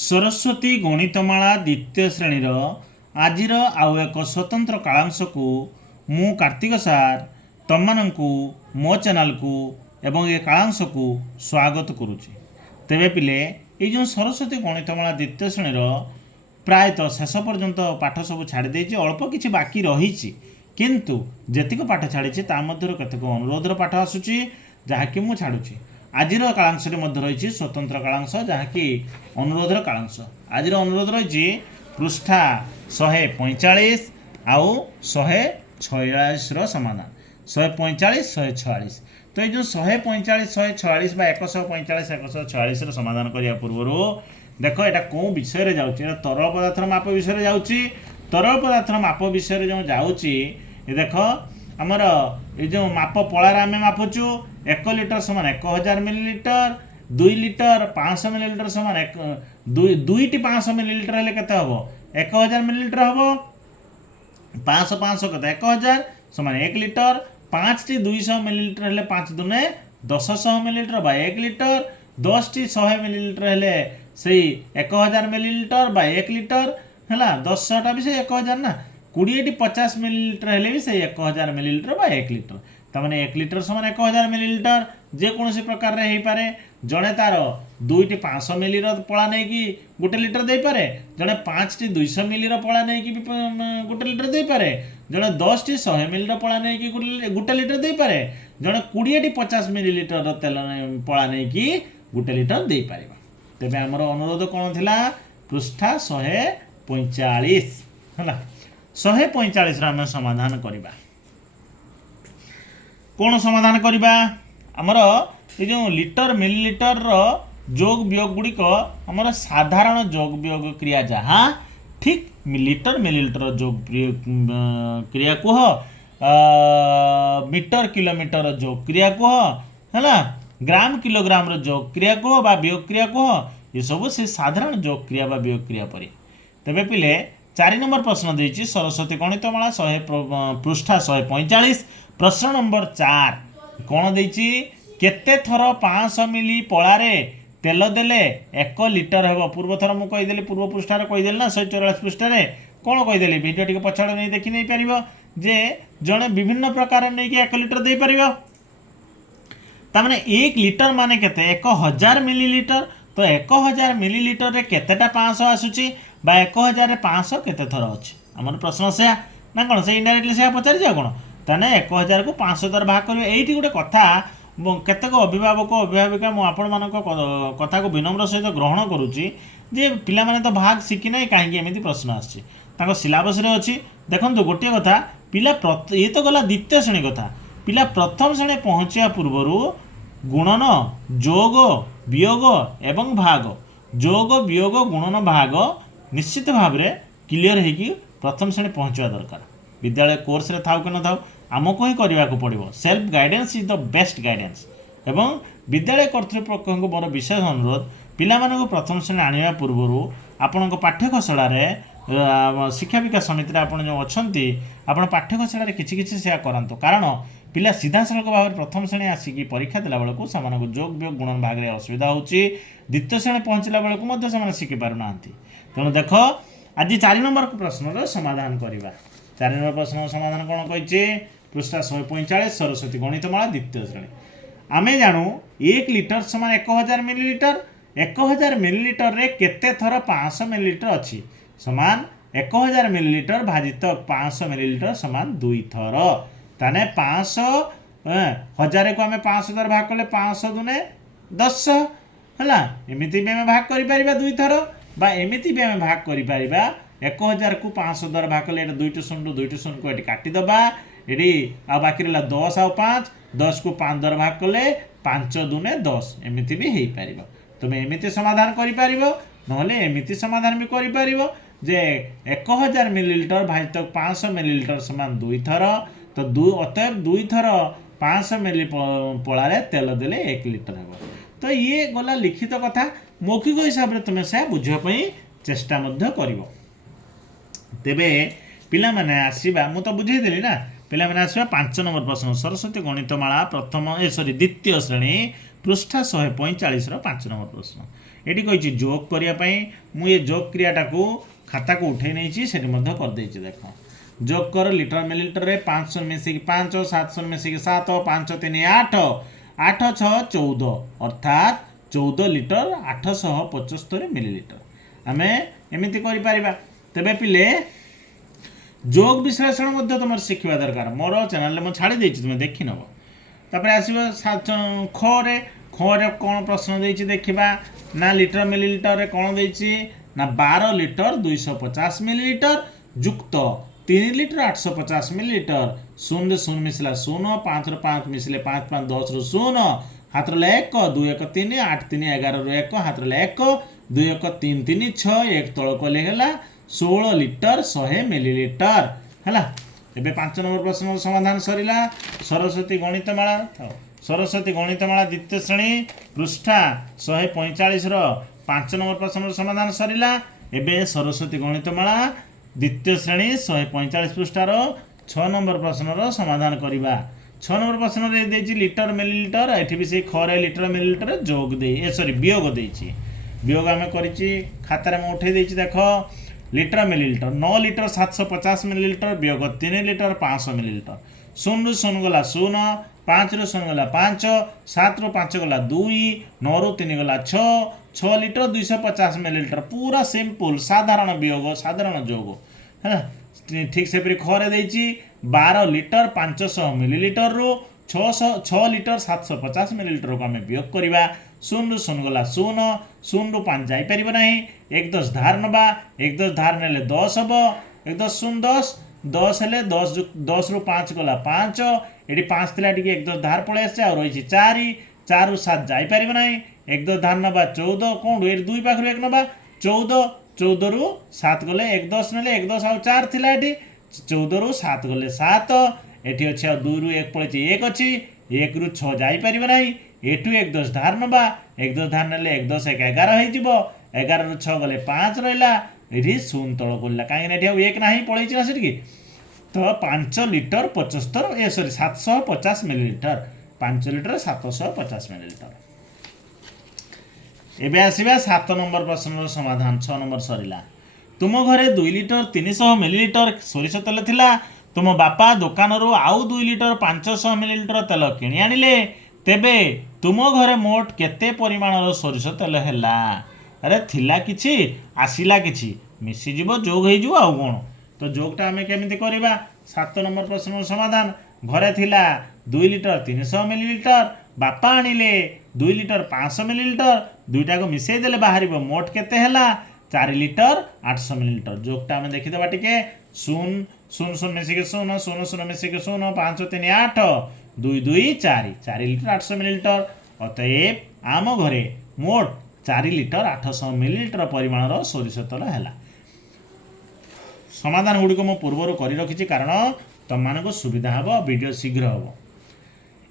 सरस्वती गणितमाला द्वितीय श्रेणीर आज आउ एक स्वतंत्र कालांश को मु कार्तिक सार तुम मो चैनल को एवं ये कालांश को स्वागत करुच्ची। तेरे पिले ये जो सरस्वती गणितमाला द्वितीय श्रेणीर प्रायतः शेष पर्यंत पाठ सब छाड़ी अल्प किसी बाकी रही किंतु जेतिक पाठ छाड़ी केतक अनुरोधर पाठ आसूची जहाँकि मु छाड़ुची। आज कालांश रही स्वतंत्र कालांश जहाँकि अनुरोधर कालांश। आज अनुरोध रही पृष्ठा 145 आउ 146 समाधान 145 146। तो ये 145 146 बा 145 146 समाधान करने पूर्व देख यहाँ कौ विषय जाऊँगी तरल पदार्थर माप विषय जाऊँगी। तरल पदार्थर माप विषय जो जाऊँगी देख आमर ये जो माप पड़ार आम मापुचु 1 लिटर समान 1000 मिलीलिटर 2 लिटर 500 मिलीलिटर समान दुईटी 500 मिलीलिटर हेल्ले केते हम 1000 मिलीलिटर हम 500 500 केते 1000 समान 1 लिटर 5 टी 200 मिलीलिटर हेल्ले 5 दुने 1000 मिलीलिटर बा 1 लिटर 10 टी 100 मिलीलिटर हेल्ले से 1000 मिलीलिटर बा 1 लिटर है 10टा भी से 1000 ना 20 टी 50 मिलीलिटर हेल्ले भी से 1000 मिलीलिटर बा 1 लिटर तमाने 1 लिटर समान 1000 मिलीलिटर जेकोसी प्रकार रे पारे। जड़े तार 2टी 500 मिली पड़ा नहीं कि 1 लिटर दे पारे जड़े 5टी 200 मिली पड़ा नहीं कि 1 लिटर दे पारे जड़े 10टी 100 मिली पड़ा नहीं कि 1 लिटर दे पारे जड़े 20टी 50 मिलीलिटर तेल पड़ा नहीं कि 1 लिटर दे पारे। तेबे हमर अनुरोध कौन थिला पृष्ठा 145 है 145 आम समाधान करवा। कौन समाधान करवा आमर ये जो लिटर मिलीलिटर जोग वियोग गुड़िक आमर साधारण जोग वियोग क्रिया जहाँ ठीक लिटर मिलीलिटर जोग क्रिया कह मीटर किलोमीटर जोग क्रिया कह है ग्राम किलोग्राम जोग क्रिया कह बा वियोग क्रिया कह ये सब से साधारण जोग क्रिया बा वियोग क्रिया पर। तेबे पिले 4 नंबर प्रश्न देछि सरस्वती गणितमाला 100 पृष्ठा 145 प्रश्न नंबर 4 कौन देछि केते थर 500 मिली पड़ारे तेल देले 1 लिटर हे। पूर्व थर मुझे कहीदेली पूर्व पृष्ठार कहीदेली ना 144 पृष्ठार कौन कहीदेली भिडियो टी पछाड़ नहीं देखी नहीं पार जे जड़े विभिन्न प्रकार नहीं कि 1 लिटर दे पार तमाने 1 लिटर माने केते 1000 मिलीलिटर तो 1000 मिलीलिटर रे केतेटा 500 आसुची बा 1000 500 केते थर अछि हमर प्रश्न से ना कौन से इनडायरेक्टली से पचारि जा कौन ताने 1000 को 500 द्वारा भाग करिवे। एइठी गोटे कथा केतेक अभिभावक अभिभाविका मु आपण मानक कथा को विनम्र सहित ग्रहण करुच्ची जे पिला माने तो भाग शिखि ना कहीं एमती प्रश्न आछि ताको सिलेबस रे अछि। देखंतु गोटे कथा पिला ये तो गला द्वितीय श्रेणी कथा पिला प्रथम श्रेणी पहुँचा पूर्व गुणन जोग वियोग एवं भाग जोग वियोग गुणन भाग निश्चित भाव में क्लीयर होगी प्रथम श्रेणी पहुँचवा दरकार। विद्यालय कोर्स रे थाउ कि न थाउ आमको ही करने को पड़ो। Self guidance is the best guidance एवं विद्यालय कर्तृपक्ष को मोर विशेष अनुरोध पिला मानक प्रथम श्रेणी आने पूर्व आपण पाठ्यकशाला शिक्षा विकास समिति आपड़ जो अच्छा आप पाठ्यकशाला किसी सेया करातु कारण पिला सीधा सड़क भाव में प्रथम श्रेणी आसिकी परीक्षा देला बेलू से जोग वियोग गुणन भाग में असुविधा होची द्वितीय श्रेणी पहुँचला बेलू से शिखि पारना। तेणु देख आज 4 नंबर प्रश्न समाधान करवा। 4 नंबर प्रश्न समाधान कौन कही पृष्ठा 145 सरस्वती गणितमाला द्वितीय श्रेणी आमे जानू 1 लिटर समान 1000 मिलीलिटर 1000 मिलीलिटर रे केते थर 500 मिलीलिटर अच्छी समान 1000 मिलीलिटर भाजित 500 मिलीलिटर समान 2 थर ताने 500 1000 को आम 500 द्वारा भाग कले 500 दुने 10 है एमती भी आम भाग कर 2 थर बा एमती भी आम भाग कर 1000 को 500 द्वारा भाग कले 2 शून्य 2 शून्य को ये काटिदबा ये आ बाकी रहा 10 आउ 5 10 को 5 द्वारा भाग कले 5 दुने 10 एमती भी हो पार तुम एमती समाधान कर ना एमती समाधान भी कर जे 1000 मिलीलिटर भाजित 500 मिलीलिटर समान 2 थर तो अतएव 2 थर 500 मिली पड़ारे तेल देले 1 लिटर हे। तो ये गला लिखित कथा मौखिक हिसाब से तुम्हें से बुझापी चेष्टा कर। तेबे पिला माने आसीबा मु तो बुझेदेली ना पिला माने आसीबा 5 नंबर प्रश्न सरस्वती गणितमाला प्रथम द्वितीय श्रेणी पृष्ठा 145 5 नंबर प्रश्न ये कही जोग करने मुझे जोग क्रियाटा को खाता को उठे नहीं से करदे देख जोग कर लिटर मिलीलिटर रे 500 मिसिक 5 700 मिसिक 7 5 3 8 8 6 14 अर्थात 14 लिटर 875 मिलीलिटर आम एमती कर तेरे पिले जोग विश्लेषण तुम शिखा दरकार मोर चैनल में छाड़ी देती तुम देखी नब तापर आसो खे कौन प्रश्न देती देखा ना लिटर मिलीलिटर रे कौन देती ना 12 लिटर 250 मिलीलिटर युक्त 3 लिटर 850 मिलीलिटर 0 0 मिसला 0 5 रू 5 मिसले 5 5 10 रू 0 हाथ रे 1 2 1 3 8 3 11 रू 1 हाथ रे 1 2 1 3 3 6 1 तल कले 16 लिटर 100 मिलीलिटर है। एबे 5 नंबर प्रश्न समाधान सरिला सरस्वती गणितमाला सरस्वती गणितमाला द्वितीय श्रेणी पृष्ठा 145 रो 5 नंबर प्रश्न समाधान सरिला। एबे सरस्वती गणितमाला द्वितीय श्रेणी 145 पृष्ठार 6 नंबर प्रश्न समाधान करवा। 6 नंबर प्रश्न रे देछि लिटर मिलीलिटर एठी भी से खरे लिटर मिलीलिटर जोग दे सॉरी वियोग देछि वियोग आम करिछि खाता रे उठे देछि देख लिटर मिलीलिटर 9 लिटर 750 मिलीलिटर वियोग 3 लिटर 500 मिलीलिटर 0 रू 0 गला 0 5 रू 0 गला 5 7 रू 5 गला 2 9 रू 3 गला 6 6 लिटर 250 मिलीलिटर पूरा सिंपल साधारण वियोग साधारण जोग है ठीक से खरे देछि 12 लिटर 500 मिलीलिटर रू 6 लिटर 750 मिलीलिटर को आम वियोग करवा। 0 रू 0 गला 0 0 रू 5 जापर ना 1 10 धार नवा 1 10 धार ने 10 हम 1 10 0 10 10 हेले 10 रू 5 गला 5 ये 5 थी 1 10 धार पलि आसे रही 4 4 रू 7 जापर ना 1 10 धार नवा 14 कौन ये 2 पाखर 1 नवा 14 14 रू 7 गले 1 10 ने 1 10 आउ 4 थी 14 रू 7 गले 7 एटी अच्छे 2 रू 1 पड़े 1 अच्छी 1 रू 6 जापर ना एटू 1 10 धार नवा 1 10 धार ने 1 10 1 11 हो 11 रू 6 गले 5 रहा ये 0 तल पड़ा कहीं 1 ना पलैची ना से तो 5 litre 75 sorry 750 millilitre 5 litre 750 millilitre. एबे आसीबा 7 नंबर प्रश्न समाधान 6 नंबर सरिला। तुम घरे 2 लिटर 300 मिलीलिटर सोरिष तेल थिला तुम बापा दुकान रू आउ 2 लिटर 500 मिलीलिटर तेल किणी आनिले तेबे तुम घरे मोट केते परिमाणर सोरिष तेल हैला अरे थिला किछि आसिला किछि मिसी जीवो जोग हे जो आउ कोन तो जोगटा आमे केमिति करबा 7 नंबर प्रश्न समाधान घरे थिला 2 लिटर 300 मिलीलिटर बापा आनिले 2 लिटर 500 मिलीलिटर दुईटा को मिसई देले बाहर मोट केते हैला 4 लिटर 800 मिलीलिटर जोगटा आमे देखिदेबा टिके 0 0 0 मिसिके 0 0 0 मिसिके 0 5 3 8 2 2 4 4 लिटर 800 मिलीलिटर अतएव आम घरे मोट 4 लिटर 800 मिलीलिटर परिमाणर सोरिष तेल हैला। समाधान गुड़ी को पूर्वर कर रखी कारण तुम मानक सुविधा हम वीडियो शीघ्र हम।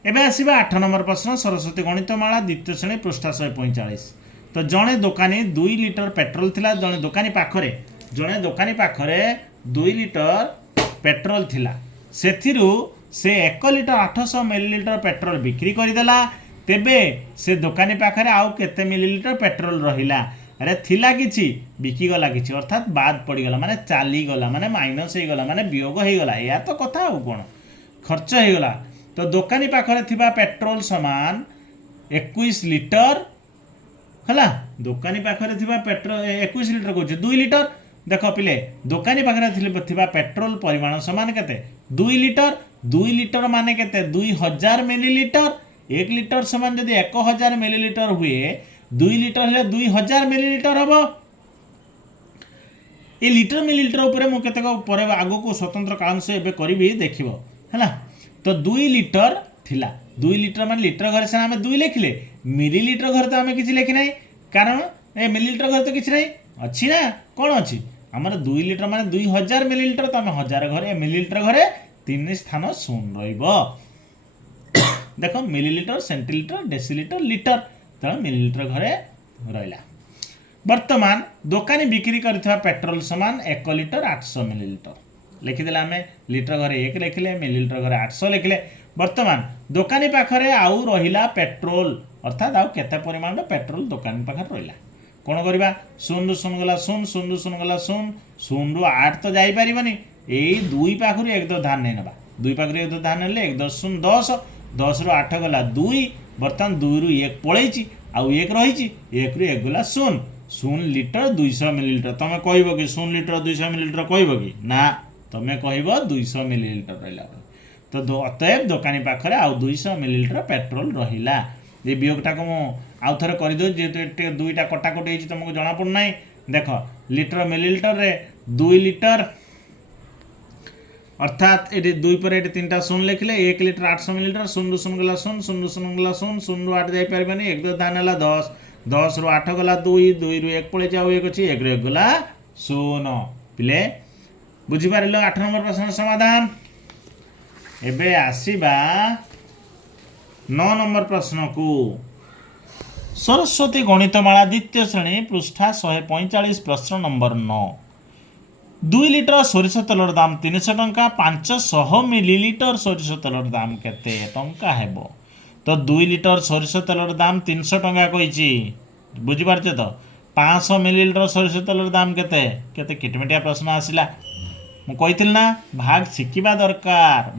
एबे आसीबा 8 नंबर प्रश्न सरस्वती गणितमाला द्वितीय श्रेणी पृष्ठा 145 तो जड़े दोकानी 2 लिटर पेट्रोल थिला जड़े दोकानी पाखरे 2 लिटर पेट्रोल थिला सेथिरु से 1 लिटर 800 मिलीलिटर पेट्रोल बिक्री करदेला तेबे से दोकानी पाखरे आउ केते मिलीलिटर पेट्रोल रहिला अरे थिला किछि बिकी गला किछि अर्थात बाद पड़ी गला माने चाली गला माने माइनस हे गला माने वियोग हे गला या तो कथा हो कोन खर्च हे गला तो दोकानी पाखरे थिबा पेट्रोल समान 21 लिटर हला दोकानी पाखरे थिबा पेट्रोल 21 लिटर कहूँ 2 लिटर देख पिले दोकानी पाखरे थिबा पेट्रोल परिमाण समान केते 2 लिटर माने केते 2000 मिलीलिटर 1 लिटर समान जदि 1000 मिलीलिटर हुए 2 लिटर हेले 2000 मिलीलिटर हम ये लिटर मिलीलिटर उपरे मु केतेक परे आगो को स्वतंत्र कांश एबे करबी देखिबो हैला तो 2 लिटर थिला 2 लिटर माने लिटर घर से आमे 2 लिखले मिलीलिटर घर तो आमे किछि लिखि नै कारण ए मिलीलिटर घर तो किछि नै अछि ना कोन अछि हमर 2 लिटर माने 2000 मिलीलिटर तो आमे 1000 घरे मिलीलिटर घरे 3 स्थान शून्य रहइबो देखो मिलीलिटर सेंटीलिटर डेसीलिटर लिटर तो मिलीलिटर घरे रहिला। वर्तमान दोकानी बिक्री करथिबा पेट्रोल समान 1 लिटर 800 मिलीलिटर लिखिदेला आमे लिटर घरे 1 लिखले मिलीलिटर घरे 800 लिखले। वर्तमान दोकानी पाखरे आउ रहिला पेट्रोल अर्थात आउ केते परिमाण पेट्रोल दोकानी पाखरे रहिला कौन करवा शून रु शून गला शून शून रु शून गला शून शून रु 8 तो जापरि यही 2 पाखु 1 10 ध्यान नहीं ना 2 पाखु 1 10 ध्यान ने 1 10 शून 10 10 रु 8 गला 2 बर्तमान 2 रु 1 पलैची आउ 1 रही 1 रु 1 गला शून शून लिटर 200 मिलीलीटर तुम कह कि शून लिटर 200 मिलीलीटर कह कि ना तुम कह 200 मिलीलीटर रहा तो अतएव दुकानी पाखे आउ 200 मिलीलीटर पेट्रोल रहा ये वियोगटा को आउ थे करदे जेहेतु दुईटा कटाकटी तुमको जना पड़ना देख लिटर मिलीलीटर रे 2 लिटर अर्थात ये 2 पर ये 3टा शून लिखले 1 लिटर 800 मिलीलीटर शून रु शून गला शून शून रु शून गला शून शून रु 8 जापरि 1 10 ध्यान है 10 10 रु 8 गला 2 2 रु 1 पड़े जाओ 1 अच्छी 1 रु 1 गला शून पिले बुझीपार 8 नंबर प्रश्न समाधान। एबे आसीबा 9 नंबर प्रश्न को सरस्वती गणितमाला द्वितीय श्रेणी पृष्ठा 145 प्रश्न नंबर 9 2 लिटर सोरिष तेलर दाम 300 टंका 500 मिलीलीटर सोरिष तेलर दाम केते टंका हेबो तो 2 लिटर सोरिष तेलर दाम 300 टंका कही बुझीपार तो 500 मिलीलीटर सोरिष तेलर दाम केते केते किटमिटिया प्रश्न आसिला मुझे ना भाग शिखा दरकार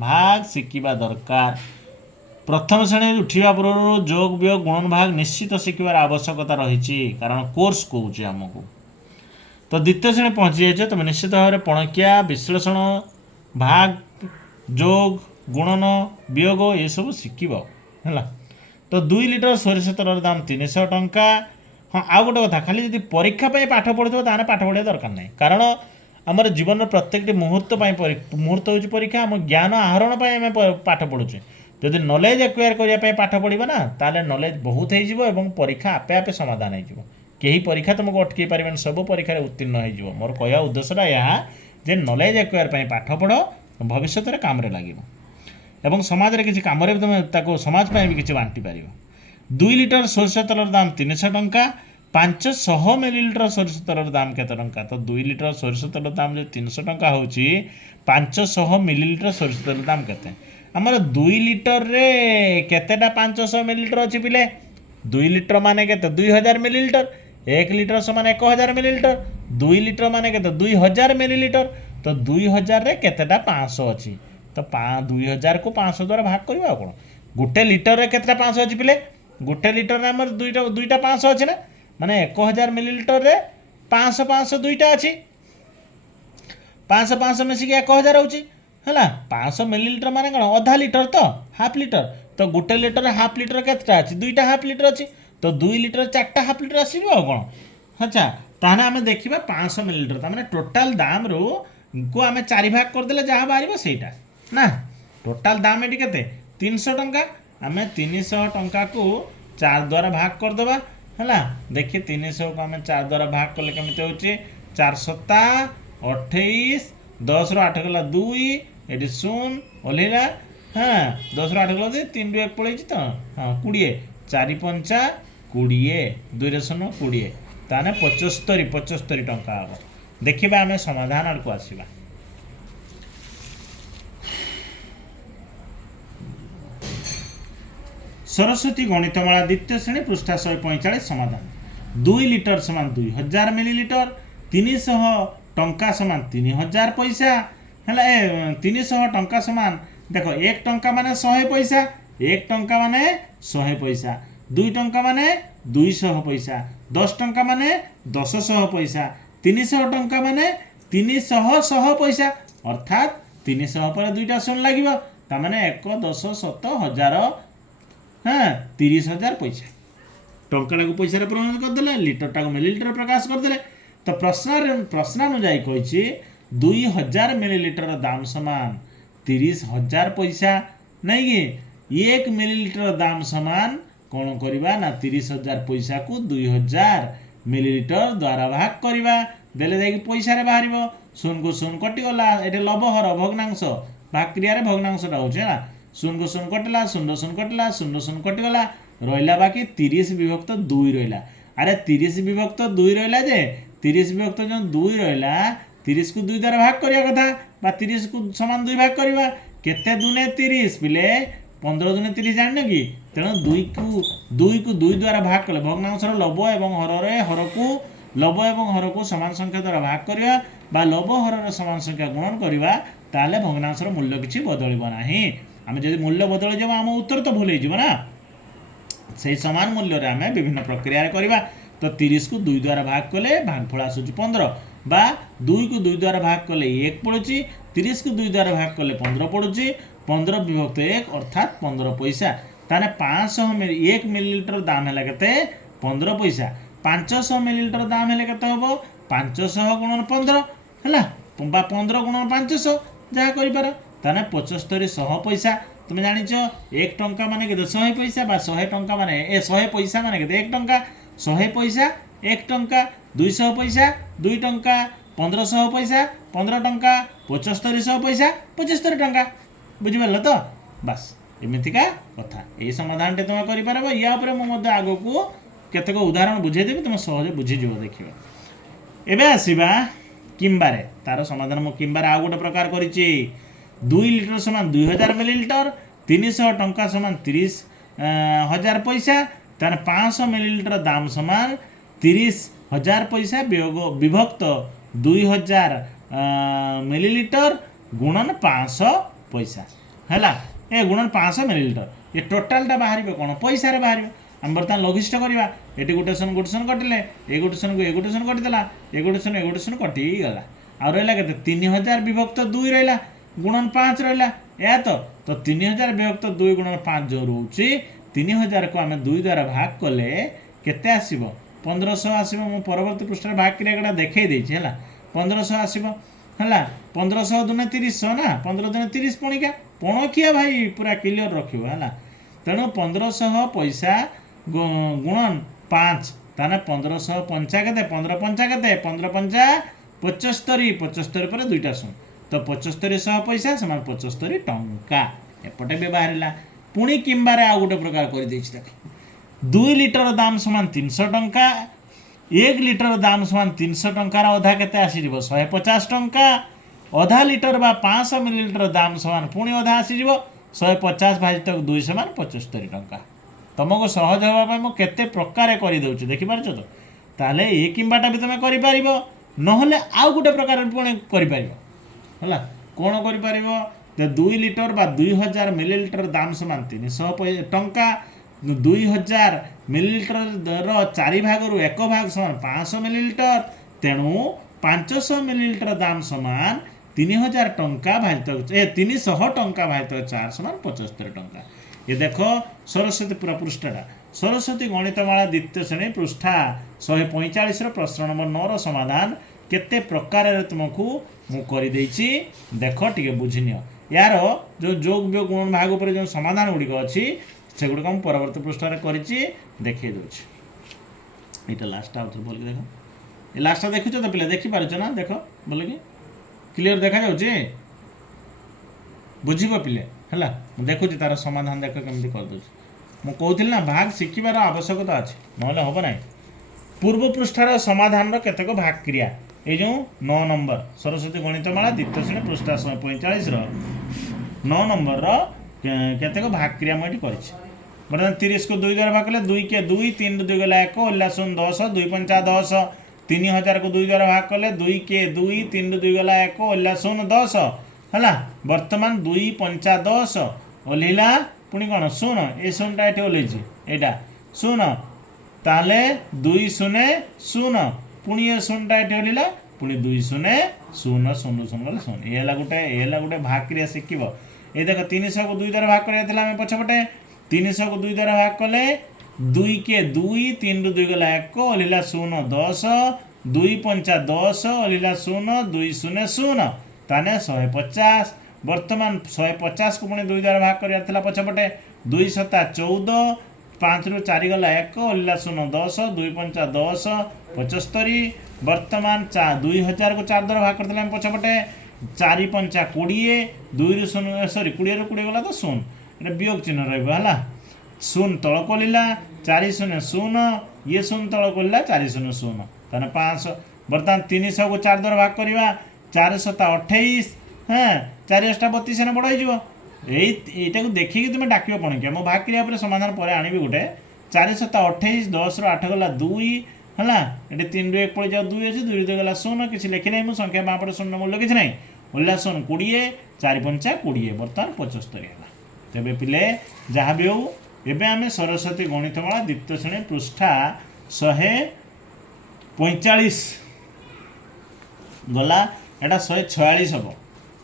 प्रथम श्रेणी उठा पूर्व जोग वियोग गुणन भाग निश्चित शिखार आवश्यकता रही कारण कोर्स कौचे आमको तो द्वितीय श्रेणी पहुँची जाए तुम निश्चित भाव में पणकिया विश्लेषण भाग जोग गुणन वियोग ये सब शिखब है तो 2 लिटर सोरिष तेलर दाम 300 टंका हाँ आउ गोटे कथा खाली जब परीक्षा पाठ पढ़ुव ताने पाठ पढ़ा दरकार नहीं कारण आमर जीवन प्रत्येक मुहूर्त मुहूर्त हो परीक्षा आम ज्ञान आहरण आम पाठ पढ़ुचे जदि नॉलेज एक्वायर करने पाठ पढ़ा ना ताले नॉलेज बहुत हो परीक्षा आपे आपे समाधान हो कहीं परीक्षा तुमको अटकई पारे सब परीक्षा उत्तीर्ण हो मोर कह उद्देश्यटा यह जे नॉलेज एक्वायर पाठ पढ़ भविष्य में काम लगे एवं समाज में किसी कम तुम समाज भी किसी बांटी पार 2 लिटर सोरिष तेलर दाम 300 टंका 500 मिलीलीटर सोरिष तेलर दाम केते टंका तो 2 लिटर सोरिष तेलर दाम जो 300 टंका होची 500 मिलीलीटर सोरिष तेलर दाम केते हमर 2 लिटर रे केतेटा 500 मिलीलीटर अछि पिले 2 लिटर माने केते 2000 मिलीलीटर 1 लिटर समान 1000 मिलीलीटर 2 लिटर माने केते 2000 मिलीलीटर तो 2000 रे केतेटा 500 अछि तो 2000 को 500 द्वारा भाग करबा कोन गोटे लिटर रे केतेटा 500 अछि पिले गोटे लिटर रे हमर दुईटा 500 अछि ना माने 1000 मिलीलीटर रे 500 500 दुईटा अच्छी 500 500 मिसिक 1000 होची है 500 मिलीलीटर माने कौन अधा लिटर तो हाफ लिटर तो गोटे लिटर हाफ लिटर केतटा अच्छी दुईटा हाफ लिटर अच्छी तो 2 लिटर 4टा हाफ लिटर आसो आ कौन अच्छा ताहने आम देखा 500 मिलीलीटर तार टोटाल दाम रू को आम 4 भाग करदे जहाँ बाहर सेटा ना टोटाल दाम ये के 300 टंका आम 300 टंका को 4 द्वारा भाग करदे है देखिए 300 को आम 4 द्वारा भाग कले कमी हो 4 7 28 10 रु 8 गला 2 ये शून ओल्ला हाँ 10 रु 8 गला 3 रु 1 पड़े तो हाँ 20 4 5 20 2 रे शून 20 ताने 75 टंका हम देखा आम समाधान आड़ को आसवा सरस्वती गणितमाला द्वितीय श्रेणी पृष्ठा 145 समाधान 2 लिटर समान 2000 मिलीलीटर 300 टंका समान 3000 पैसा है 300 टंका समान देख 1 टंका माने 100 पैसा 1 टंका माने 100 पैसा 2 टंका माने 200 पैसा 10 टंका माने 1000 पैसा 300 टंका माने 300 पैसा अर्थात 300 पर 2टा शून्य लगे ताने 1 10 7 हजार हाँ 30,000 पैसा टंका को पैसा परिणत करदे लिटरटा को मिलीलीटर प्रकाश करदे तो प्रश्नानुजाई कही 2000 मिलीलीटर दाम समान 30,000 पैसा नहीं कि 1 मिलीलीटर दाम समान कौन करवा ना 30,000 पैसा को 2000 मिलीलीटर द्वारा भाग करवा देले जाकि पैसा बाहर शून को शून कटिगला ये लबहर भग्नांश भाग क्रिया भग्नांशटा होना शून को शून कटिला शून्य शून कटिला शून्य शून कटिगला रहा बाकी 30 विभक्त 2 रहा अरे 30 विभक्त 2 रहा जे 30 विभक्त जो 2 रहा 30 को 2 द्वारा भाग करवा कथा 30 को समान 2 भाग करवा केते दुने 30 पिले 15 दुने 30 जान कि तेणु 2 को 2 द्वारा भाग कले भग्नांशर लव एवं हर हर को लव एवं हर को समान संख्या द्वारा भाग करवा बा लव हर समान संख्या गुणन करवा ताले भग्नांशर मूल्य किसी बदल ना आम जब मूल्य बदल जाव आम उत्तर तो भूल हो ना से समान मूल्य आम विभिन्न प्रक्रिया करवा तो 30 को 2 द्वारा भाग कले भागफल आसूँ 15 बा 2 को 2 द्वारा भाग कले 1 पड़ुची 30 को 2 द्वारा भाग कले 15 पड़ुची 15 विभक्त 1 अर्थात 15 पैसा ताने 500 1 मिलीलीटर दाम है के 15 पैसा 500 मिलीलीटर दाम है के हम 500 गुणन 15 है 15 गुणन 500 जहाँ कर ताने 75 पैसा तुम जानिच 1 टंका माने के 100 पैसा बा 100 टंका माने 100 पैसा माने के 1 टंका 100 पैसा 1 टंका 200 पैसा 2 टंका 1500 पैसा 15 टंका 7500 पैसा 75 टंका बुझिपार तो बस एमतीका कथा ये समाधान टे तुम कर या मुझे आग को केतक उदाहरण बुझेदेवी तुम सहज बुझीज देखिए एबे आसीबा किंबारे तार समाधान मु किंबारे आउ गोटे प्रकार करिछि 2 लिटर समान 2000 मिलीलीटर 300 टंका समान 30,000 पैसा तार 500 मिलीलीटर दाम समान 30,000 पैसा विभक्त 2000 मिलीलीटर गुणन 500 पैसा है ए गुणन 500 मिलीलीटर ये टोटालटा बाहर कौन पैसा बाहर आम बर्तमान लघिष्ठ करवा ये गोटे सन कटिले ए गोटे सन को ए गोटे सन कटिदेला ए गोटे सन कटिगला आ रहा के 3000 विभक्त 2 रहा गुणन 5 रहा या तो 3000 विभक्त 2 गुणन 5 जो रोचे 3000 को आम 2 द्वारा भाग कले केते आसीबो 1500 आसीबो मु परवर्ती पृष्ठ भाग क्रिया देखई देछि हला 1500 आसीबो हला 1500 दुने 30 ना 15 दुने 30 पणिका पणकिया भाई पूरा क्लियर रखिबो हला तेणु 1500 पैसा गुणन 5 ताने 1500 पंचा के 15 पंचा के 15 पंचा 75 75 पर दुईटा शून तो 7500 पैसा समान 75 टंका एपटे भी बाहर पुणी किंबारे आ गोटे प्रकार कर देख 2 लिटर दाम समान 300 टंका 1 लिटर दाम समान 300 टंकार अधा के आसीज 150 टंका अधा लिटर बा 500 मिलीलीटर दाम समान पुणी अधा आसीज 150 भाजित 2 समान 75 टंका तुमको सहज हाँपाई मुझे केते प्रकार करदे देखिपार तो ताले ये किंबाटा भी तुम कर नहले आउ गोटे प्रकार पुणी कर कौन कर 2 लिटर बा 2000 मिलीलीटर दाम समान 300 टंका 2000 मिलीलीटर 4 भाग 1 भाग समान 500 मिलीलीटर तेणु 500 मिलीलीटर दाम समान 3000 टंका भाजित 300 टंका भाजित 4 समान 75 टंका ये देख सरस्वती पूरा पृष्ठटा सरस्वती गणितमाला द्वितीय श्रेणी पृष्ठा 145 प्रश्न नंबर 9 समाधान केते प्रकार तुमको मु करदेछि देख टिके बुझिनियो यार जो जोग वियोग गुणन भाग उपर जो समाधान गुड़िक अच्छी से गुड़िक हम परवर्ती पृष्ठ देखी देखिए दूसरी यहाँ लास्ट आउट बोल देख ये लास्ट देखुच तो पिला देखिपार ना देख बोल कि क्लीयर देखा जाऊँगी बुझब पिले है देखुची तार समाधान देख केमती करदे मु कहूँ ना भाग शिखिबार आवश्यकता अच्छे ना हम ना पूर्व पृष्ठार समाधान केतेक भाग क्रिया ये जो 9 नंबर सरस्वती गणितमाला द्वितीय श्रेणी पृष्ठा 145 9 नंबर केतेक भाग क्रिया मुझे बर्तमान 30 को 2 द्वारा भाग कले 2 के 2 3 2 गला 1 ओला 0 10 2 पंचा 10 3000 को 2 द्वारा भाग कले 2 के 2 3 2 गला 1 ओला 0 10 है बर्तमान 2 पंचा 10 ओल्ला पुणी कौन 0 ये 0टा ये ओल्लैची यहाँ 0 ताले 2 0 0 पुणी ये 0टा ये ओल्ला पुणी 2 0 0 0 0 0 ये गोटे भाग क्रिया शिखब ये देख 300 को 2 द्वारा भाग कर पछपटे 300 को 2 द्वारा भाग कले 2 के 2 3 2 गला 1 ओल्ला 0 10 2 पंचा 10 ओल्ला 0 2 0 0 ताने 150 बर्तमान 150 को पुणी 2 द्वारा भाग कर पछपटे 2 7 14 5 रु 4 गला 1 ओल्ला 0 10 2 पंचा 10 75 बर्तमान 2000 को 4 द्वारा भाग करते पछपटे 4 पंचा 20 2 रु 0 सॉरी 20 रु 20 गला तो 0 ये वियोग चिन्ह रहा 0 तल कोल्ला 4 0 0 ये 0 तल कोल्ला 4 0 0 ताने 500 बर्तमान 300 को 4 द्वारा भाग करवा 4 7 28 हाँ 4 8 32 बढ़ाई এইটা देखिए तुम डाक पणिकिया मो भाग क्रिया समाधान पर आनी गोटे 4 7 28 10 रू 8 गला 2 है ये 3 रू 1 पड़ जाओ 2 अच्छे 2 रू 2 गला 0 किसी लिखी ना मुझे संख्या बापटे 0 मूल्य किसी ना ओल्ला 0 20 4 5 20 बर्तमान 75 है तेरे पिले जहाँ भी हो एवं आम सरस्वती गणितमाला द्वितीय श्रेणी पृष्ठा 145 गला एटा 146 हम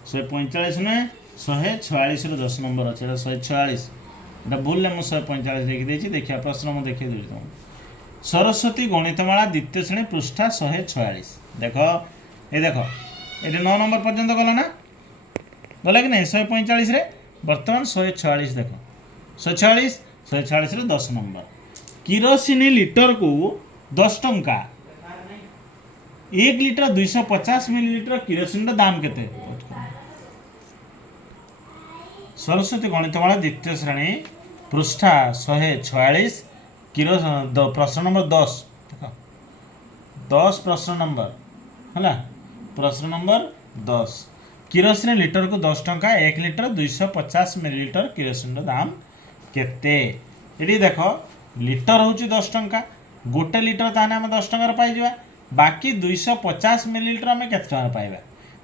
145 नुहे 146 10 नंबर अच्छे 146 एटा भूल मुझे 145 लिखिदी देखिए प्रश्न मुझे देखिए दूसरी तुमको सरस्वती गणितमाला द्वितीय श्रेणी पृष्ठा 146 देख ये देख ये 9 नंबर पर्यंत गला ना गला कि नहीं 145 बर्तमान 146 देख 146 10 नंबर किरोसिनी लिटर को 10 टंका 1 लिटर 250 मिलीलिटर किरोसिन दाम केते सरस्वती गणितमाला द्वितीय श्रेणी पृष्ठा 146 किरो प्रश्न नंबर 10 देख 10 प्रश्न नंबर है प्रश्न नंबर 10 किरोसिन लिटर को 10 टंका 1 लिटर 250 मिलीलिटर किरोसिन दाम केते ये देख लिटर हूँ 10 टंका गोटे लिटर ताने आम 10 टंकार पाइबा बाकी 250 मिलीलिटर आम के पाइबा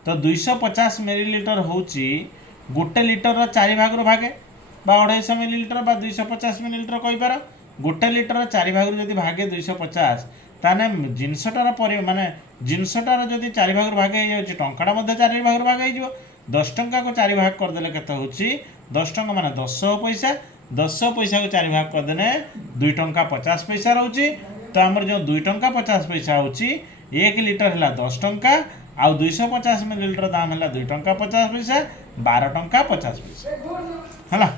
तो 250 मिलीलिटर हूँ गोटे लिटर 4 भाग भागे 250 मिलीलिटर 250 मिलीलिटर कहींपार गोटे लिटर 4 भाग जब भागे 250 ताने जिनसटार माने जिनसटार जब 4 भाग भागे टंकाटा 4 भाग भाग हो 10 टंका को 4 भाग करदे केते हूँ 10 टंका माने 10 पैसा 10 पैसा को 4 भाग करदे 2 टंका 50 पैसा रोचे तो आमर जो 2 टंका 50 पैसा होची 1 लिटर है 10 टंका आउ 250 मिलीलिटर दाम है 2 टंका 50 पैसा 12 टंका 50 पैसा है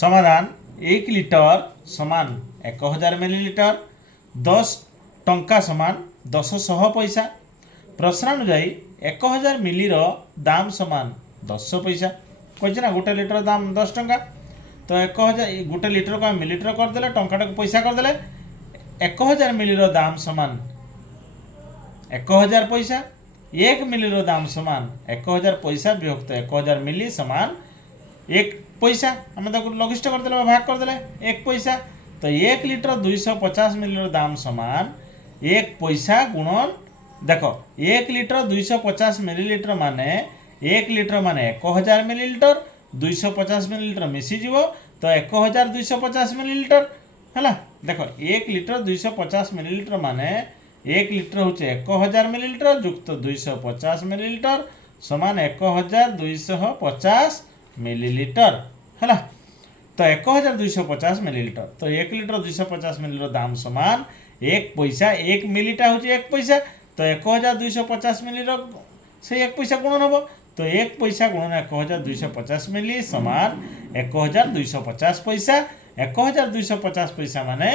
समाधान 1 लिटर समान 1000 मिलीलिटर 10 टंका समान 10 पैसा प्रश्नानुजाई 1000 मिलीर दाम समान 10 पैसा कही ना गोटे लिटर दाम 10 टंका तो 1000 गोटे लिटर को मिलीलिटर करदे टंकाटा को पैसा करदे 1000 मिलीर दाम समान 1000 पैसा 1 मिलीर दाम समान 1000 पैसा विभक्त 1000 मिली समान 1 पैसा आम लघिष्ठ करदे भाग करदे 1 पैसा तो 1 लिटर 250 मिलीर दाम समान 1 पैसा गुणन देख 1 लिटर 250 मिलीलिटर माने 1 लिटर माने 1000 मिलीलिटर 250 मिलीलिटर मिसीज तो 1250 मिलीलिटर है देख 1 लिटर 250 मिलीलिटर माने 1 लिटर हूँ 1000 मिलीलिटर युक्त 250 मिलीलिटर समान 1250 मिलीलिटर है तो 1250 मिलीलिटर तो 1 लिटर 250 मिलीलिटर दाम समान 1 पैसा 1 मिलीटा हूँ 1 पैसा तो 1250 मिलीलिटर से 1 पैसा गुणन हम तो 1 पैसा गुणन 1250 मिली समान 1250 पैसा 1250 पैसा माने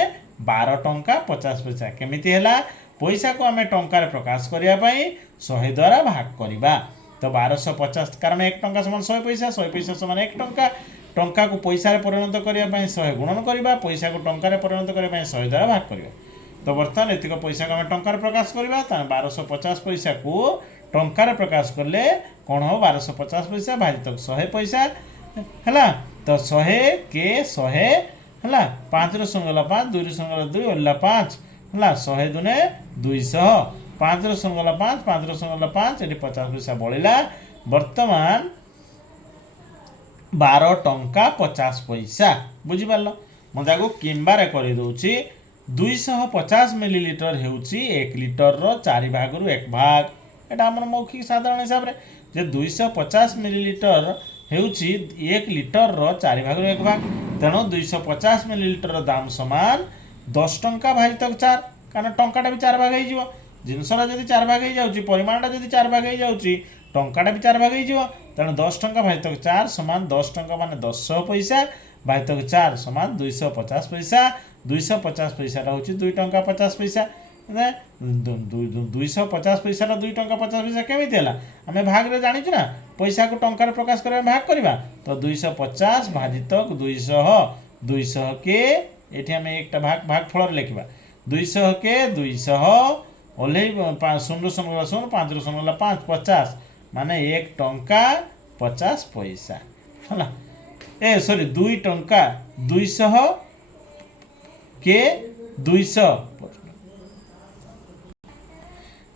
12 टंका 50 पैसा केमिति हैला पैसा को आम टंकार प्रकाश करने 100 द्वारा भाग करवा तो 1250 कारण 1 टंका समान 100 पैसा समान 1 टंका टंका को पैसा परिणत करने 100 गुणन करवा पैसा को टंकार परिणत करने 100 द्वारा भाग करवा तो बर्तमान एतिक पैसा को आम टंकार प्रकाश करवा 1250 पैसा को टंकार प्रकाश कले कौन हो 1250 पैसा भाजित 100 पैसा है तो 100 के 100 है 5 रू 0 गला 5 2 रू 0 गला 2 ओल्ला 5 है 100 दुने 200 5 रू 0 गला 5 5 रू 0 गला 5 ये 50 पैसा बढ़ला बर्तमान 12 टंका 50 पैसा बुझीपार मुझे किंबार करदे 250 मिलीलिटर होउची 1 लिटर रो 4 भाग रु 1 भाग एटा हमर मौखिक साधारण हिसाब रे जे 250 मिलीलिटर होउची 1 लिटर रो 4 भाग रु 1 भाग तेणु 250 मिलीलिटर दाम समान 10 टंका भाजित 4 कारण टंकाटा भी 4 भाग हो जिनसरा जदि 4 भाग हो जाउची परिमाणटा जदि 4 भाग हो जाउची टंकाटा भी 4 भाग हो तेणु 10 टंका भाजित 4 समान 10 टंका माने 100 पैसा भाजित 4 समान 250 पैसा 250 पैसा हूँ 2 टंका 50 पैसा 250 पैसा 2 टंका 50 पैसा केमी है आम भाग रे जानी ना पैसा को टंकार प्रकाश कर भाग करवा तो 250 भाजित 200 200 के ये आम एक भाग भागफल लिखा 200 के 200 ओल्हे 0 0 0 5 0 0 5 50 माने 1 टंका 50 पैसा है। ए सॉरी 2 टंका 200 के 200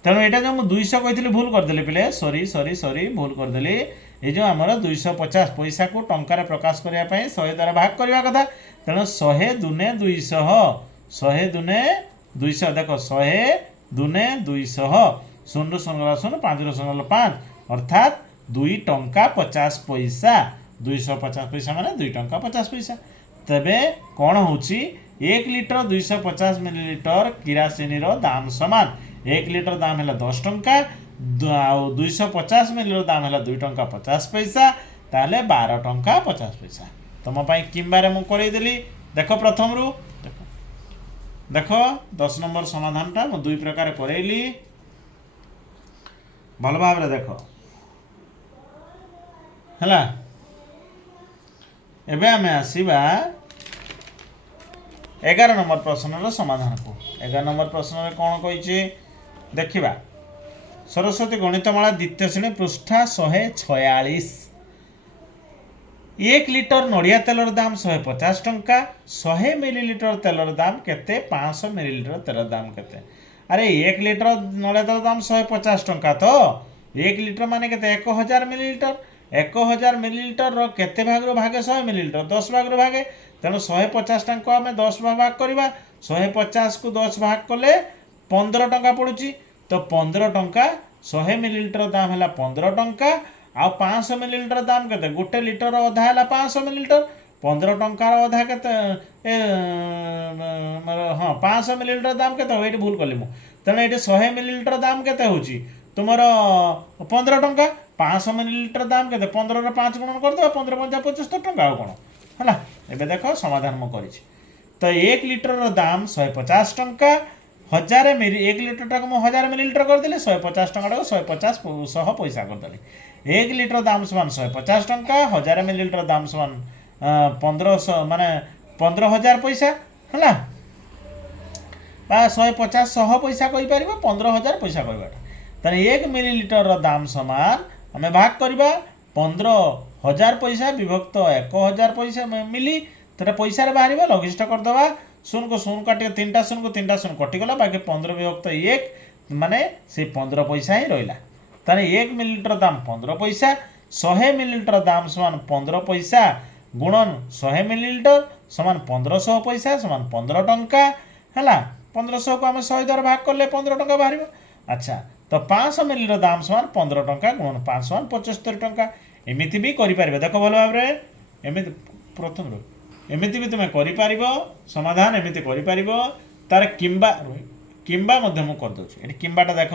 तेणु यहाँ जो मुझे 200 कही भूल करदेली पिले सॉरी सॉरी सॉरी भूल करदेली। ये जो आमर 250 पैसा को टंकार प्रकाश करने 100 द्वारा भाग करने कथा तेणु 100 दूने 200 100 दूने 200 देख 100 दूने 200 शून्य रु शून्य गला शून्य 5 रु शून्य गला 5 अर्थात 2 टंका 50 पैसा 250 पैसा माने 2 टंका 50 पैसा। तेबे कौन होची 1 लिटर 250 मिलीलिटर किरासिनी दाम समान 1 लिटर दाम है 10 टंका 250 मिलीलिटर दाम है 2 टंका 50 पैसा ताले 12 टंका 50 पैसा। तुम किंबारे मु करदेली देख प्रथम रु देख 10 नंबर समाधान टा मु 2 प्रकार करैली भल भाव देख है। एबे आमे आसीबा 11 नंबर प्रश्न समाधान को। 11 नंबर प्रश्न में कौन कही देखा सरस्वती गणितमाला द्वितीय श्रेणी पृष्ठा 146 1 लिटर नड़िया तेलर दाम 150 टंका 100 मिलीलिटर तेलर दाम केते 500 मिलीलिटर तेलर दाम केते। अरे 1 लिटर नड़िया तेलर दाम 150 टंका तो 1 लिटर माने केते 1000 मिलीलिटर 1000 मिलीलिटर केते भाग भागे 100 मिलीलिटर 10 भाग भागे तेणु 150 टंका आम 10 भाग करवा 150 को 10 भाग कले 15 टंका पड़ुची तो 15 टंका 100 मिलीलिटर दाम है 15 टंका आ 500 मिलीलिटर दाम के गोटे लिटर अधा है 500 मिलीलिटर 15 टंकार अधा के हाँ 500 मिलीलिटर दाम के भूल कली तेणु ये 100 मिलीलिटर दाम के तुम 15 टंका 500 मिलीलिटर दाम के 15 5 गुण करदे 15 5 75 टंका कौन है। एबे देख समाधान मु करी तो 1 लिटर दाम 150 टंका 1000 मिली 1 लिटर टाक 1000 मिलीलिटर करदेली 150 टंका 150 100 पैसा करदेली 1 लिटर दाम समान 150 टंका 1000 मिलीलिटर दाम समान 1500 माने 15000 पैसा है 150 100 पैसा कही पार 15000 पैसा कहवाटा तेना 1 मिलीलिटर दाम समान आम भाग करवा 15000 पैसा विभक्त 1000 पैसा मिली तेरा पैसा बाहर लघिष्ठ करदे शून को शून काटे 3टा शून को 3टा शून कटिगला बाकी 15 विभक्त 1 माने से 15 पैसा ही रहा तेना 1 मिलीलिटर दाम 15 पैसा 100 मिलीलिटर दाम समान 15 पैसा गुणन 100 मिलीलिटर समान 1500 पैसा समान 15 टंका है 1500 को आम 100 द्वारा भाग कले 15 टंका बाहर। अच्छा तो 500 मिलीलिटर दाम समान 15 टंका गुणन 5 समान 75 टंका एमती भी करें देख भल भाव एमती प्रथम रू एमती भी तुम्हें कर समाधान एमती कर तार किंबा किंबा करदे किंबाटा देख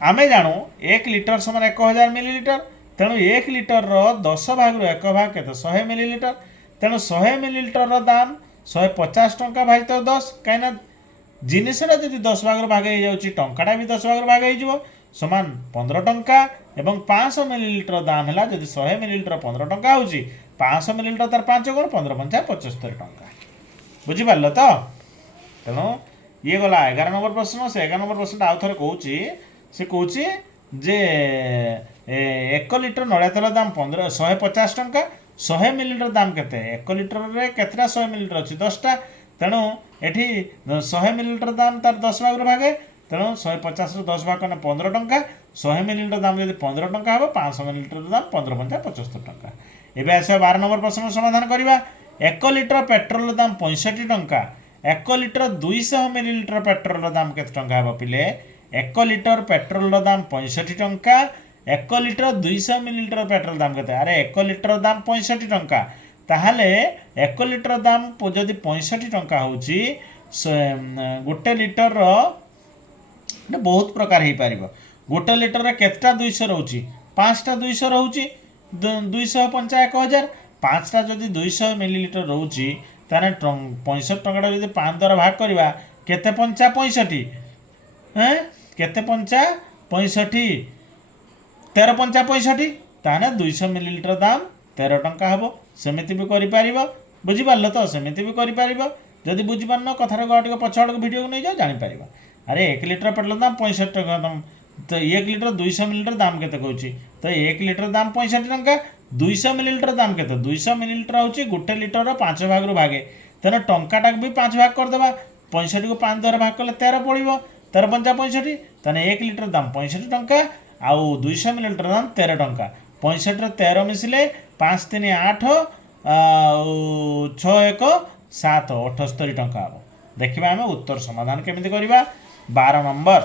आम जानू 1 लिटर समान 1000 मिलीलिटर तेणु 1 लिटर 10 भाग 1 भाग के 100 मिलीलिटर तेणु 100 मिलीलिटर दाम 150 टंका भाई तो 10 कहीं जिनसटा जब 10 भाग भाग हो टाटा भी 10 भाग भाग हो समान 15 टंका एवं 500 मिलीलिटर दाम है जब 100 मिलीलिटर 15 टंका हो 500 मिलीलिटर तार 5 गुण 15 5 75 टंका बुझीपार तो। तेणु ये गला 11 नंबर प्रश्न से 11 नंबर प्रश्न आउ थे कौच से कौच जे 1 लिटर नड़िया तेल दाम 150 टंका 100 मिलीलिटर दाम केते 1 लिटर रे केतरा 100 मिलीलिटर अच्छी 10टा तेणु एठी 100 मिलीलिटर दाम तार 10 भाग भागे तेणु 150 10 भाग कने 15 टंका 100 मिलीलिटर दाम यदि 15 टंका हो 500 मिलीलिटर दाम 15 5 75 टंका। एबे आसे 12 नंबर प्रश्न समाधान करवा 1 लिटर पेट्रोल दाम 65 टंका 1 लिटर 200 मिलीलिटर पेट्रोल दाम केते टंका हो पिले 1 लिटर पेट्रोल दाम 65 टंका 1 लिटर 200 मिलीलिटर पेट्रोल दाम केते अरे 1 लिटर दाम 65 टंका ताहले 1 लिटर दाम जदि 65 टंका होची गोटे लिटर बहुत प्रकार हो पार गोटे लिटर केतटा 200 रोची 5टा 200 रोची 200 पंचा 1000 5टा जदि 200 मिलीलिटर रोची ताने 65 टंका जदि 5 द्वारा भाग करवा केते पंचा 65 केते पंचा 65 13 पंचा 65 ताने 200 मिलीलिटर दाम 13 टंका हम सेमती भी कर बुझीपार तो सेमती भी कर जदि बुझीपार कथार टे पछाड़ भिडियो को नहीं जाओ जापर अरे 1 लिटर पेट्रोल दाम 65 टंका तो 1 लिटर 200 मिलीलिटर दाम केते कहूँ तो 1 लिटर दाम 65 टंका 200 मिलीलिटर दाम केते 200 मिलीलिटर हूँ गोटे लिटर 5 भाग भागे तेना टंकाटा भी 5 भाग करदे 65 को 5 द्वारा भाग कले 13 पड़ो 13 पंचा 65 तेना 1 लिटर दाम 65 टंका आउ 200 मिलीलिटर दाम 13 टंका 65 13 मिसिले 5 3 8 6 1 7 78 टंका हम देखा आम उत्तर समाधान केमी करवा 12 नंबर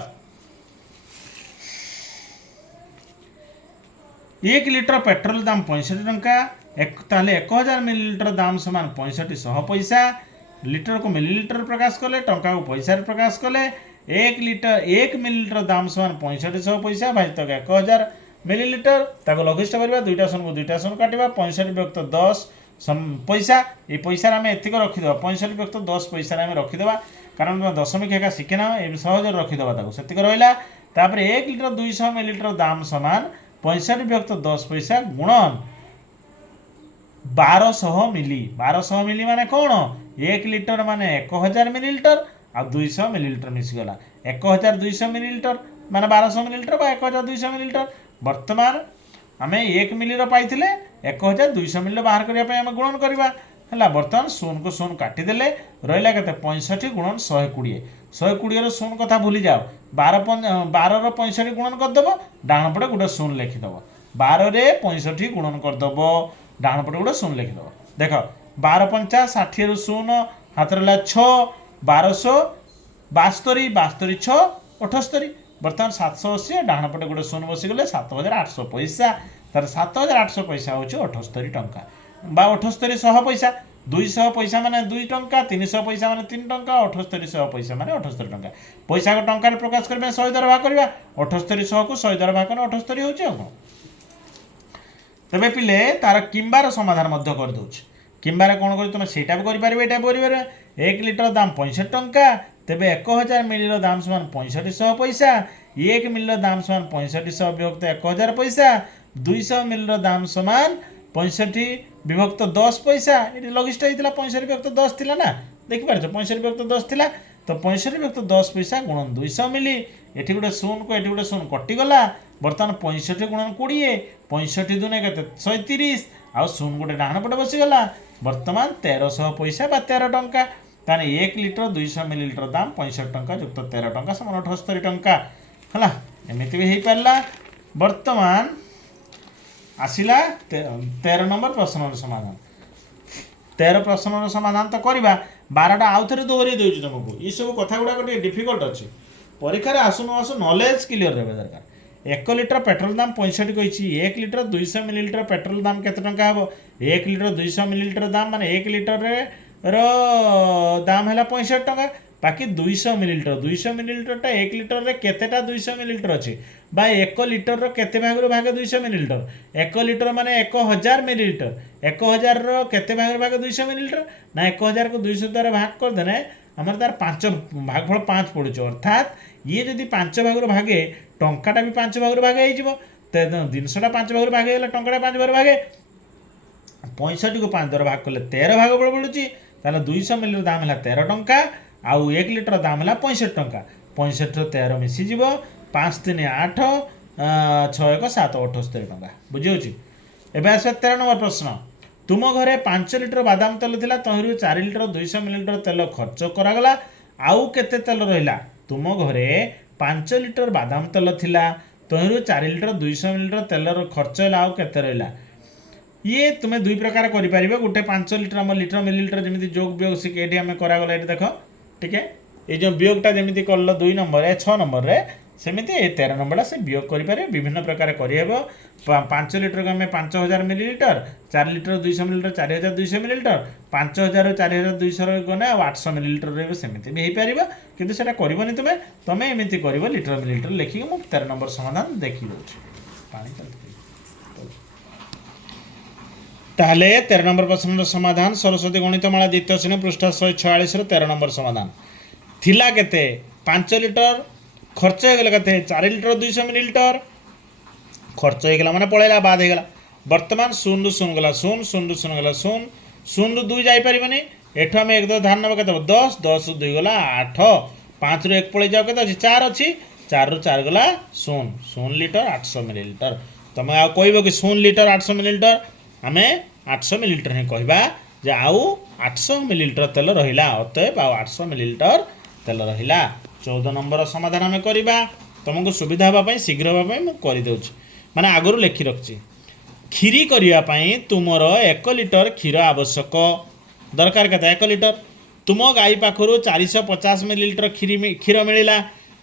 1 लिटर पेट्रोल दाम 65 टंका ताहले 1000 मिलीलिटर दाम समान 65 पैसा लिटर को मिलीलिटर प्रकाश कले टंका को पैसा प्रकाश कले 1 लिटर 1 मिलीलिटर दाम समान 65 पैसा भाजित 1000 मिलीलिटर ताको लघिष्ठ करवा दुईटा सन को दुईटा सन काटिबा 65 व्यक्त 10 पैसा ये पैसा आम एतिक रखीद 65 व्यक्त 10 पैसा आम रखीद कारण दशमिक एका शिखेना सहज रखीद से रहा 1 लिटर 200 मिलीलिटर दाम समान 65 व्यक्त 10 पैसा गुणन 1200 मिली 1200 मिली माने कौन 1 लिटर माने 1000 मिलीलिटर आ 200 मिलीलिटर मिसगला 1200 मिलीलिटर माने 1200 मिलीलिटर बा 1200 मिलीलिटर वर्तमान आम 1 मिली पाई 1200 मिली बाहर करने आम गुणन करवा है बर्तमान शून को शून काटिदेले रहा के 65 गुणन 120 120 शून कथा भूली जाओ 12 65 गुणन करदेव डाण पटे गोटे शून लिखिदेव 12 रे 65 गुणन करदेव डाण पटे गोटे शून लिखिदेव देख 12 पंचा 60 रु शून हाथ रहा 6 1272 72 6 78 बर्तमान 780 डाण पटे गोटे शून बसीगले 7800 पैसा तार 7800 पैसा हूँ 78 टंका बा 7800 पैसा 200 पैसा माने 2 टंका 300 पैसा माने 3 टंका 7800 पैसा माने 78 टंका पैसा को टंका प्रकाश करबे 100 द्वारा भाग करबा 7800 को 100 द्वारा भाग करने 78 होची आ तबे पिले तार किंबार समाधान मध्य कर दोछ किंबार कोन करी तुम सेटा भी करि परबे एटा करि परबे 1 लिटर दाम 65 टंका तेबे 1000 मिली दाम समान 6500 पैसा 1 मिली दाम समान 6500 विभक्त 1000 पैसा 200 मिली दाम समान 65 विभक्त 10 पैसा ये लघिष्ठ होता 65 विभक्त 10 थी ना देखिपार 65 विभक्त 10 थी तो 65 विभक्त 10 पैसा गुणन 200 मिली एटी गोटे शून को एटी गोटे शून कटिगला बर्तमान 65 गुणन 20 65 दुने के 130 आउ शून गोटे डाण पटे बसीगला बर्तमान 1300 पैसा बा 13 टंका ताने 1 लिटर 200 मिलीलिटर दाम 65 टंका युक्त 13 टंका समान 78 टंका है एमती भी हो पारा बर्तमान आसिला 13 नंबर प्रश्न समाधान 13 प्रश्न समाधान तो करवा 12टा आउ थे दोहरी दूसरी तुमको ये सब कथा गुड़ाक डिफिकल्ट अच्छे परीक्षार आसुन आसु नॉलेज क्लियर रहा दरकार 1 लिटर पेट्रोल दाम 65 कही 1 लिटर 200 मिलीलिटर पेट्रोल दाम केते टंका हे 1 लिटर 200 मिलीलिटर दाम माने 1 लिटर रो दाम है 65 टंका बाकी 200 मिलीलिटर 1 लिटर रे केतेटा 200 मिलीलिटर अच्छे बा 1 लिटर रो केते भाग भाग 200 मिलीलिटर 1 लिटर माने 1000 मिलीलिटर 1000 रो केते भाग 200 मिलीलिटर ना 1000 को 200 द्वारा भाग कर देने आमर तार 5 भागफल 5 पड़ुछ अर्थात ये जदि 5 भाग भागे टंकाटा भी 5 भाग भागे हो जिनसटा 5 भाग भागे टंकाटा 5 भाग भागे 65 को 5 द्वारा भाग कले 13 भाग पड़ुची ताहले 200 मिली दाम है 13 टंका आउ 1 लिटर दाम है 65 टंका 65 13 मिसीज 5 3 8 6 1 7 78 टंका बुझी एवं आस 13 नंबर प्रश्न तुम घरे 5 लिटर बादाम तेल थिला तहिरु 4 लिटर 200 मिलीलिटर तेल खर्च करागला आउ केते तेल रहिला तुम घरे 5 लिटर बादाम तेल थिला तहिरु 4 लिटर 200 मिलीलिटर तेल खर्च है आउ केते रहिला ये तुम्हें दुई प्रकार करें गोटे 5 लिटर आम लिटर मिलीलिटर जमी जोग वियोग शिखे ये आम करागला ये देख ठीक है ये जो वियोगटा जमी कल 2 नंबर 6 नंबर रे सेमती 13 नंबरटा से वियोग करें विभिन्न प्रकार करें 5 लिटर को आम 5000 मिलीलिटर 4 लिटर 200 मिलीलिटर 4200 मिलीलिटर 5000 4200 गने 800 मिलीलिटर रही भी हो पार कि करनी तुम्हें तुम्हें एमती कर लिटर मिलीलिटर लिखिक मुझे 13 नंबर समाधान देखी दूसरी ताहले 13 नंबर प्रश्न समाधान सरस्वती गणितमाला द्वितीय श्रेणी पृष्ठ 146 13 नंबर समाधान थिला केते 5 लिटर खर्च हो गला केते 4 लिटर 200 मिलीलिटर खर्च हो गला माने पळेला बाद हो गला वर्तमान 0 रु 0 गला 0 0 रु 0 गला 0 0 रु 2 जाई परिबनी एठो हम एक दो ध्यान नब केते 10 10 रु 2 गला 8 5 रु 1 पळे जाओ केते अछि 4 अछि 4 ରୁ 4 गला 0 लिटर 800 मिलीलिटर तुम आ कहब कि 0 लिटर 800 मिलीलिटर आम 800 मिलीलिटर ही कहवा जे आउ 800 मिलीलिटर तेल रहा अतएव आउ 800 मिलीलिटर तेल रहा 14 नंबर समाधान आम करवा तुमको सुविधा हाँपाई शीघ्र हाँपाई मुझे करदे माने आगु लिखि रखी खीरी करने तुमर 1 लिटर क्षीर आवश्यक दरकार के 1 लिटर तुम गाई पाखर 450 मिलीलिटर क्षीर मिलला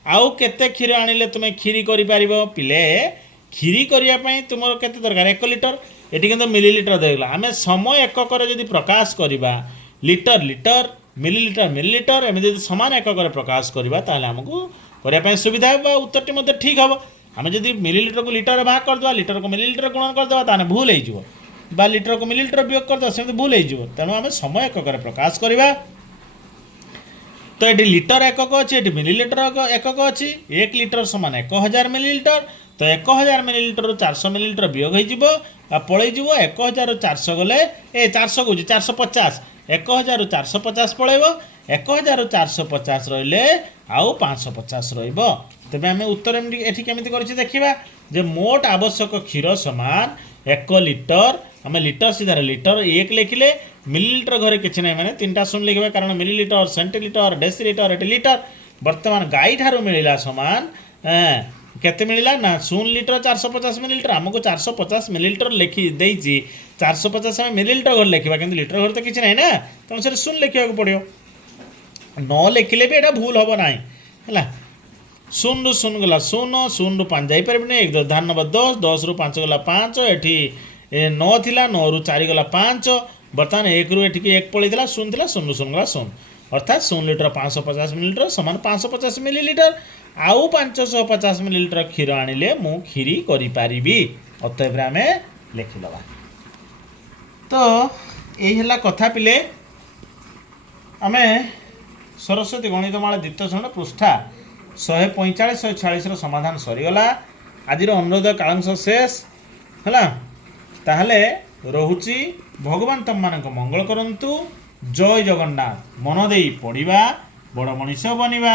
आउ केते क्षीर आनिले तुम खीरी कर पिले खीरी करने तुम केते दरकार 1 लिटर ये कि मिलीलिटर देला आम समय एकक जदि प्रकाश करवा लिटर लिटर मिलीलिटर मिलीलिटर एमती सामान एकक प्रकाश करवा ताले आमको करने सुविधा है उत्तर टी ठीक हम आम जब मिलीलिटर को लिटर भाग करदे लिटर को मिलीलिटर गुणन करदे ताने भूल हो लिटर को मिलीलिटर वियोग करदे सेमती भूल हो तेणु आम समय एकक प्रकाश करवा तो ये लिटर एकक अच्छी ये मिलीलिटर एकक अच्छी 1 लिटर समान 1000 मिलीलिटर तो 1000 मिलीलिटर 400 मिलीलिटर वियोग हो पलैज 1000 गले 400 कौच 450 1450 पलैब 1450 रही आउ 550 तेज आम उत्तर ये केमी देखा जे मोट आवश्यक क्षीर समान 1 लिटर आम लिटर सीधा लिटर 1 लिखिले मिलीलिटर घरे किसी ना मैंने 3टा शून्य लिखा कारण मिलीलिटर सेंटीलिटर डेसीलिटर एट लिटर बर्तमान गाई ठारू मिलला समान केते मिलला ना 0 लिटर 450 मिलीलिटर आमको 450 मिलीलिटर लिखी देती 450 आम मिलीलिटर घर लिखा कि लिटर घर तो किसी ना ना तेणु से 0 लिखा पड़ो न लिखिले भी यहाँ भूल हम ना है 0 ରୁ 0 गला 0 0 ରୁ 5 जापर 1 धान नंबर 10 10 ରୁ 5 गला 5 एटी 9 थिला 9 ରୁ 4 गला 5 बर्तमान 1 ରୁ एटिकी 1 पलैला 0 थिला 0 ରୁ 0 गला 0 अर्थात 0 लिटर 550 मिलीलिटर समान 550 मिलीलिटर आउ 550 मिलीलिटर क्षीर आनिले मु खीरी करि पारिबी अतएव आम लिखिदबा तो यही है कथा पिले आम सरस्वती गणितमाला द्वितीय श्रेणी पृष्ठा 145 146 समाधान सरीगला आज अनुरोध कालांश शेष है ताहले रोहुची भगवान तुम मान मंगल करंतु जय जगन्नाथ मन देई पढ़िबा बड़ मनीष बनिबा।